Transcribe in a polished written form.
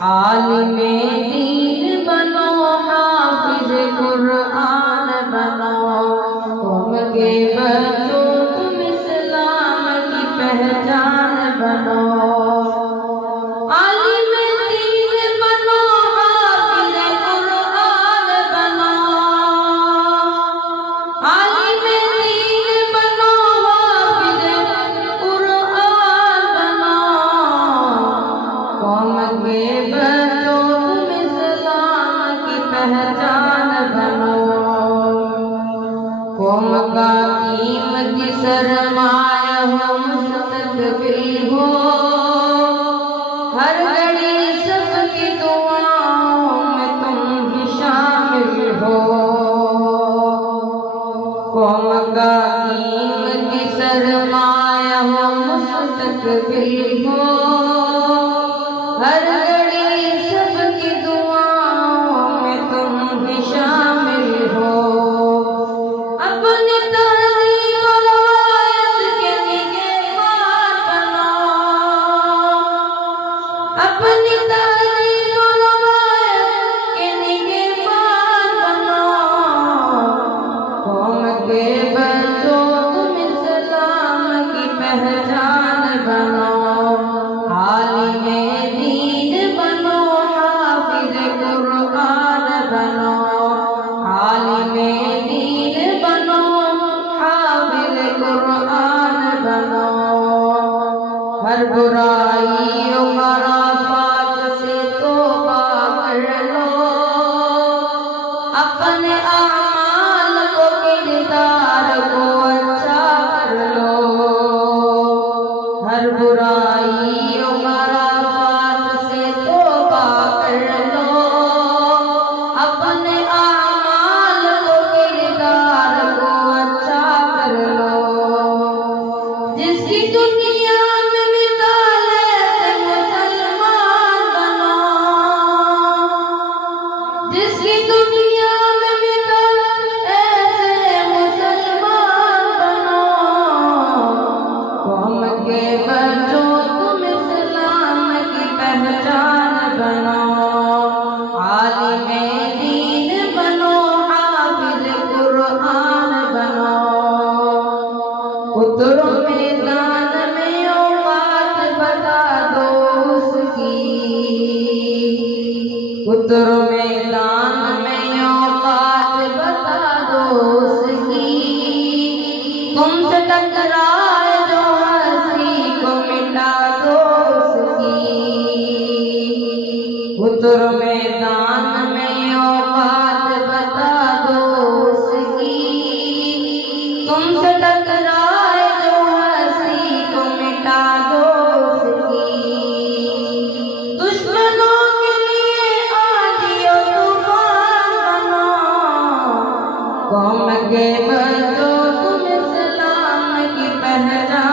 عالم دین بنو، حافظ قرآن بنو، قوم کے بچوں تم اسلام کی پہچان بنو۔ عالم دین بنو، حافظ قرآن بنو، عالم دین بنو، حافظ قرآن بنو، قوم کے بچوں تم اسلام کی پہچان بنو۔ قوم کا قیمتی سرمایہ ہو، مستقبل ہو، ہر گھڑی سب کی دعاؤں میں تم بھی شامل ہو۔ قوم کا قیمتی سرمایہ ہو، مستقبل ہو، ہر گھڑی سب کی دعاؤں میں تم بھی شامل ہو۔ اپنی تہذیب و روایت کے نگہبان بنو، اپنی تہذیب و روایت کے نگہبان بنو۔ قوم کے بچوں تم اسلام کی پہچان بنو۔ عالم دین بنو، حافظ قرآن بنو، عالم دین بنو، حافظ قرآن بنو۔ ہر برائی و خرافات سے توبہ کر لو، اپنے اعمال کو، کردار کو اچھا کر لو۔ ہر برائی و خرافات سے توبہ کر لو، اپنے اعمال کو، کردار کو اچھا کر لو۔ جس کی دنیا میں مثال ہے مسلمان بنو، جس کی دنیا میں مثال ایسے مسلمان بنو۔ قوم کے بچوں تم اسلام کی پہچان بنو۔ عالم دین بنو، حافظ قرآن بنو۔ اترو میدان میں اوقات بتا دو اس کی، اترو میدان میں اوقات بتا دو اس کی۔ تم سے ٹکرائے جو ہنسی کو مٹا دو اس کی۔ اترو میدان میں اوقات بتا دو اس کی۔ تم سے ٹکرائے جو ہنسی کو مٹا دو اس کی۔ دشمنوں کے لیے آندھی و طوفان بنو۔ قوم کے بچوں تم اسلام کی پہچان